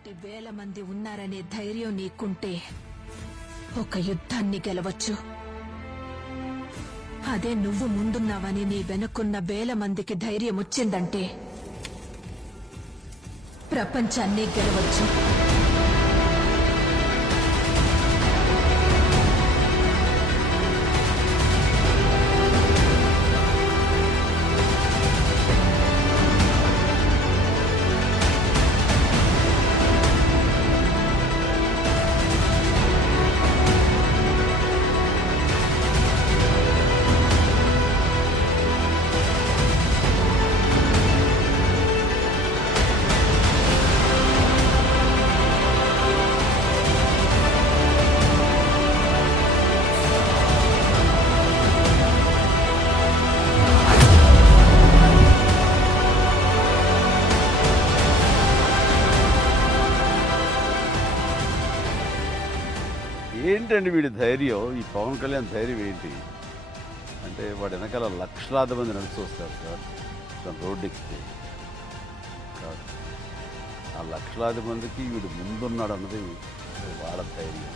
నీలాంటి వేల మంది ఉన్నారనే ధైర్యం నీకుంటే ఒక యుద్ధాన్ని గెలవచ్చు. అదే నువ్వు ముందున్నావని నీ వెనుకున్న వేల మందికి ధైర్యం వచ్చిందంటే ప్రపంచాన్ని గెలవచ్చు. ఏంటండి వీడి ధైర్యం? ఈ పవన్ కళ్యాణ్ ధైర్యం ఏంటి అంటే వాడి వెనకాల లక్షలాది మంది నడిచి వస్తారు సార్ తన రోడ్డెక్కితే. కాదు, ఆ లక్షలాది మందికి వీడు ముందున్నాడు అన్నది వాళ్ళ ధైర్యం.